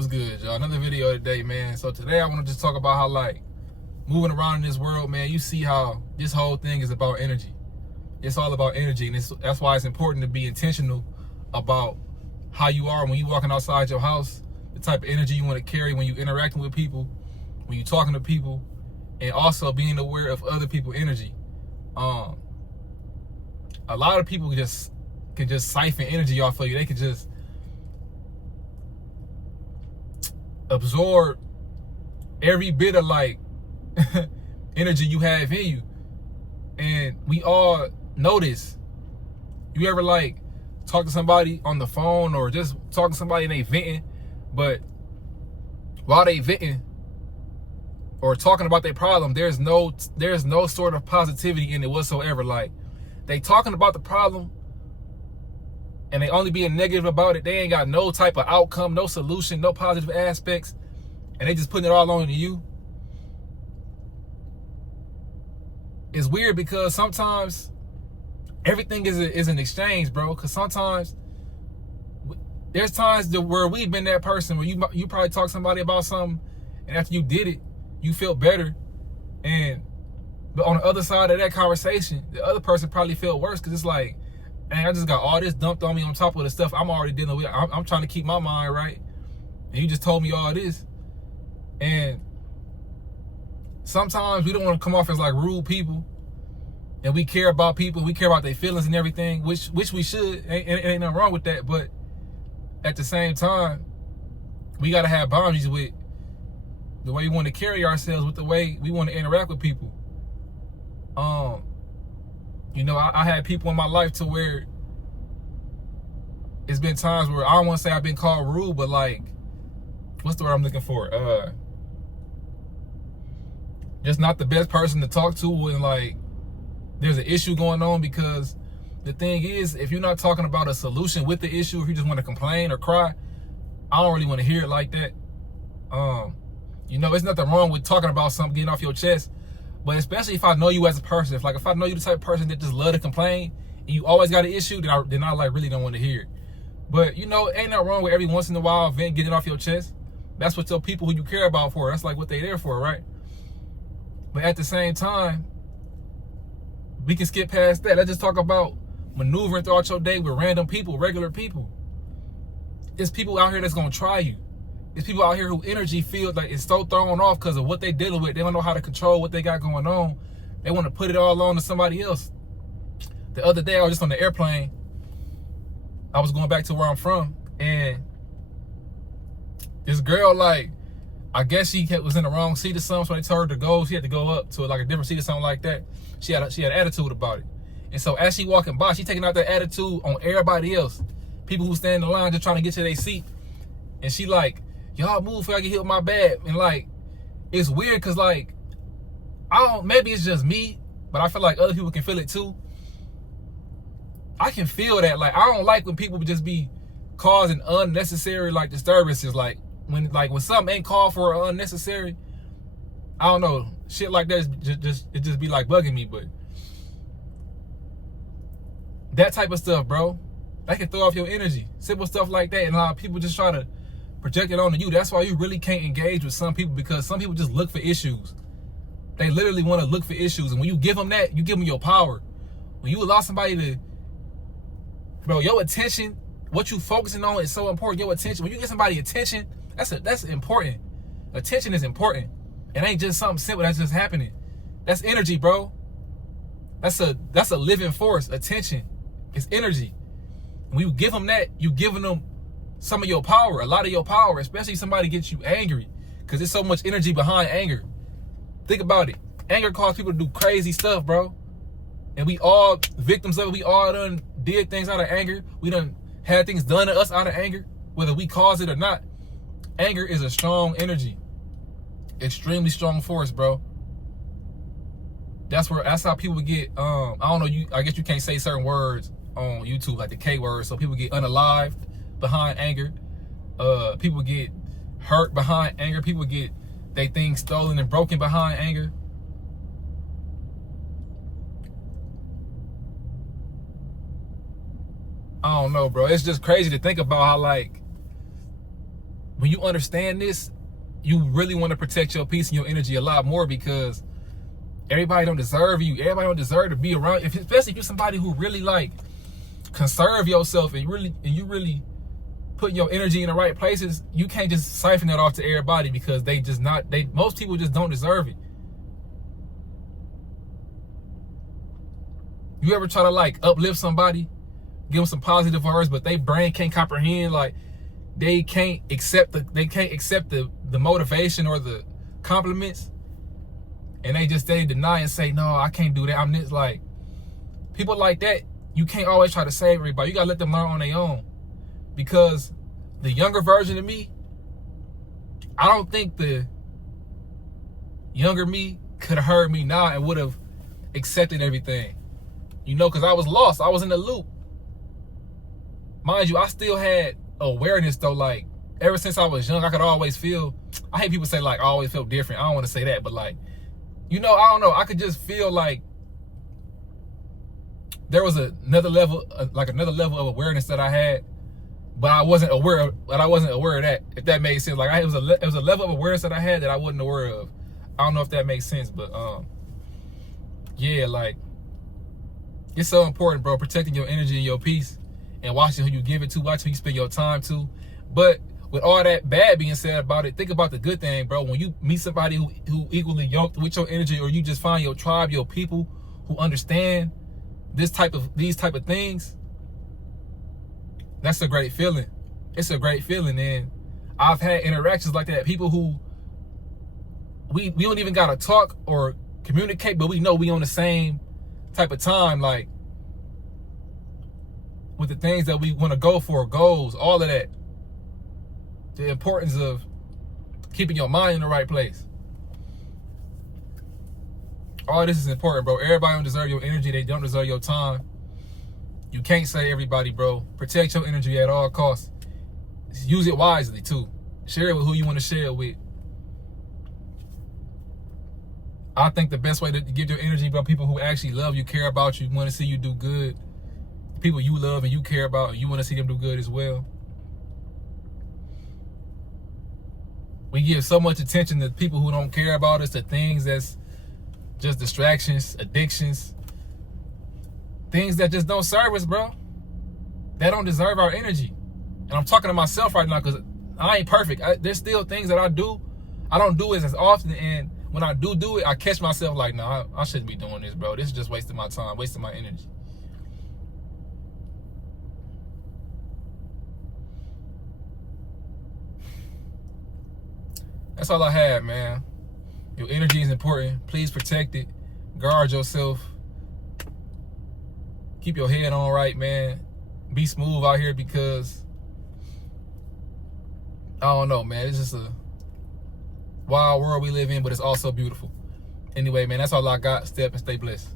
What's good, y'all? Another video today, man. So today I want to just talk about how, like, moving around in this world, man, you see how this whole thing is about energy. It's all about energy, and that's why it's important to be intentional about how you are when you're walking outside your house, the type of energy you want to carry when you're interacting with people, when you're talking to people, and also being aware of other people's energy. A lot of people can just siphon energy off of you. They can just absorb every bit of, like, energy you have in you. And we all know this. You ever, like, talk to somebody on the phone or just talk to somebody and they venting, but while they venting or talking about their problem, there's no sort of positivity in it whatsoever. Like, they talking about the problem and they only being negative about it. They ain't got no type of outcome, no solution, no positive aspects, and they just putting it all on to you. It's weird because sometimes everything is an exchange, bro. Because sometimes there's times where we've been that person where you probably talk to somebody about something, and after you did it, you felt better. But on the other side of that conversation, the other person probably felt worse because it's like, man, I just got all this dumped on me on top of the stuff I'm already dealing with. I'm trying to keep my mind right, and you just told me all this. And sometimes we don't want to come off as like rude people, and we care about people, we care about their feelings and everything, which we should. Ain't nothing wrong with that. But at the same time, we got to have boundaries with the way we want to carry ourselves, with the way we want to interact with people. You know, I had people in my life to where it's been times where I don't want to say I've been called rude, but, like, what's the word I'm looking for? Just not the best person to talk to when, like, there's an issue going on. Because the thing is, if you're not talking about a solution with the issue, if you just want to complain or cry, I don't really want to hear it like that. You know, there's nothing wrong with talking about something, getting off your chest. But especially if I know you as a person, if I know you the type of person that just love to complain and you always got an issue, then I like really don't want to hear it. But, you know, ain't nothing wrong with every once in a while getting off your chest. That's what your people who you care about for. That's like what they there for, right? But at the same time, we can skip past that. Let's just talk about maneuvering throughout your day with random people, regular people. There's people out here that's gonna try you. There's people out here who energy feels like it's so thrown off because of what they dealing with. They don't know how to control what they got going on. They want to put it all on to somebody else. The other day, I was just on the airplane. I was going back to where I'm from, and this girl, like, I guess she was in the wrong seat or something, so they told her to go. She had to go up to like a different seat or something like that. She had attitude about it. And so as she walking by, she taking out that attitude on everybody else. People who stand in the line just trying to get to their seat. And she like, y'all move before I get hit with my bag. And, like, it's weird because, like, maybe it's just me, but I feel like other people can feel it too. I can feel that. Like, I don't like when people just be causing unnecessary, like, disturbances. Like when something ain't called for or unnecessary, I don't know, shit like that it just be like bugging me. But that type of stuff, bro, that can throw off your energy. Simple stuff like that, and a lot of people just try to project it onto you. That's why you really can't engage with some people, because some people just look for issues. They literally want to look for issues, and when you give them that, you give them your power. When you allow somebody to, bro, your attention, what you focusing on is so important. Your attention, when you get somebody attention, that's important. Attention is important. It ain't just something simple that's just happening. That's energy, bro. That's a living force. Attention is energy. When you give them that, you giving them some of your power, a lot of your power, especially if somebody gets you angry, because there's so much energy behind anger. Think about it. Anger causes people to do crazy stuff, bro. And we all victims of it. We all done did things out of anger. We done had things done to us out of anger, whether we caused it or not. Anger is a strong energy. Extremely strong force, bro. That's how people get, I don't know, I guess you can't say certain words on YouTube, like the K word, so people get unalived behind anger. People get hurt behind anger. People get they things stolen and broken behind anger. I don't know, bro. It's just crazy to think about how, like, when you understand this, you really want to protect your peace and your energy a lot more, because everybody don't deserve you. Everybody don't deserve to be around. Especially if you're somebody who really like conserve yourself and you really put your energy in the right places, you can't just siphon that off to everybody, because most people just don't deserve it. You ever try to like uplift somebody, give them some positive words, but they brain can't comprehend, like they can't accept the motivation or the compliments, and they deny and say, no, I can't do that. I'm this. Like, people like that, you can't always try to save everybody. You gotta let them learn on their own. Because the younger version of me, I don't think the younger me could have heard me now and would have accepted everything. You know, because I was lost. I was in the loop. Mind you, I still had awareness though. Like, ever since I was young, I could always feel, I hate people say like I always felt different. I don't want to say that, but like, you know, I don't know. I could just feel like there was another level of awareness that I had, but I wasn't aware of that, if that made sense. Like, it was a level of awareness that I had that I wasn't aware of. I don't know if that makes sense, but yeah, like, it's so important, bro, protecting your energy and your peace, and watching who you give it to, watching who you spend your time to. But with all that bad being said about it, think about the good thing, bro. When you meet somebody who equally yoked with your energy, or you just find your tribe, your people who understand these type of things, that's a great feeling. It's a great feeling. And I've had interactions like that. People who we don't even gotta talk or communicate, but we know we on the same type of time, like with the things that we want to go for, goals, all of that. The importance of keeping your mind in the right place. All this is important, bro. Everybody don't deserve your energy. They don't deserve your time. You can't say everybody, bro. Protect your energy at all costs. Use it wisely, too. Share it with who you want to share it with. I think the best way to give your energy, bro, people who actually love you, care about you, want to see you do good. People you love and you care about, and you want to see them do good as well. We give so much attention to people who don't care about us, to things that's just distractions, addictions, things that just don't serve us, bro. They don't deserve our energy. And I'm talking to myself right now, because I ain't perfect. There's still things that I do. I don't do it as often, and when I do it, I catch myself like, nah, I shouldn't be doing this, bro. This is just wasting my time, wasting my energy. That's all I have, man. Your energy is important. Please protect it. Guard yourself. Keep your head on right, man. Be smooth out here, because I don't know, man. It's just a wild world we live in, but it's also beautiful. Anyway, man, that's all I got. Step and stay blessed.